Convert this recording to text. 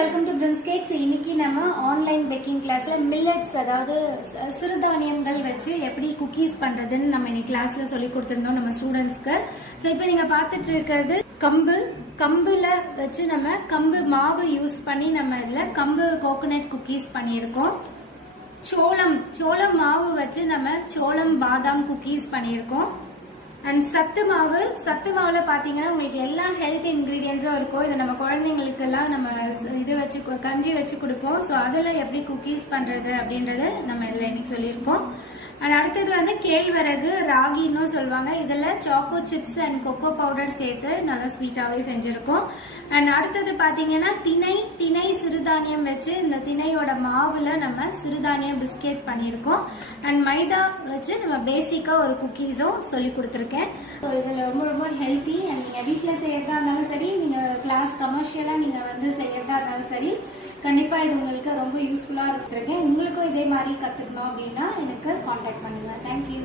Welcome to Prince cakes. இன்னைக்கு நம்ம online packing கிளாஸ்ல மில்லட்ஸ் அதாவது சிறுதானியங்கள் வச்சு எப்படி குக்கீஸ் பண்றதுன்னு நம்ம இன்னைக்கு கிளாஸ்ல சொல்லி கொடுத்திருந்தோம் நம்ம ஸ்டூடெண்ட்ஸ்க்கு. ஸோ இப்போ நீங்க பார்த்துட்டு இருக்கிறது கம்புல வச்சு நம்ம கம்பு மாவு யூஸ் பண்ணி நம்ம இதில் கம்பு கோகோனட் குக்கீஸ் பண்ணியிருக்கோம். சோளம் மாவு வச்சு நம்ம சோளம் பாதாம் குக்கீஸ் பண்ணியிருக்கோம். அண்ட் சத்து மாவுல பாத்தீங்கன்னா உங்களுக்கு எல்லா ஹெல்த் இன்கிரீடியன்ஸும் இருக்கும். இதை நம்ம குழந்தைங்களுக்கு எல்லாம் நம்ம இது வச்சு கஞ்சி வச்சு கொடுப்போம். ஸோ அதுல எப்படி குக்கீஸ் பண்றது அப்படின்றத நம்ம இதுல இன்னைக்கு சொல்லியிருக்கோம். அண்ட் அடுத்தது வந்து கேழ்வரகு ராகின்னு சொல்லுவாங்க. இதுல choco chips and cocoa powder சேர்த்து நல்லா ஸ்வீட்டாவே செஞ்சிருக்கோம். அண்ட் அடுத்தது பாத்தீங்கன்னா திணை சிறுதானியம் வச்சு இந்த திணையோட மாவுல நம்ம சிறுதானிய பிஸ்கெட் பண்ணியிருக்கோம். அண்ட் மைதா வச்சு நம்ம பேசிக்கா ஒரு குக்கீஸும் சொல்லி கொடுத்துருக்கேன். ஸோ இதுல ரொம்ப ரொம்ப ஹெல்த்தி. அண்ட் நீங்க வீட்டுல செய்யறதா இருந்தாலும் சரி, நீங்க கிளாஸ் கமர்ஷியலா நீங்க வந்து செய்யறதா இருந்தாலும் சரி, கண்டிப்பா இது உங்களுக்கு ரொம்ப யூஸ்ஃபுல்லா இருக்கேன். உங்களுக்கும் இதே மாதிரி கத்துக்கணும் அப்படின்னா எனக்கு கான்டாக்ட் பண்ணுங்க. தேங்க்யூ.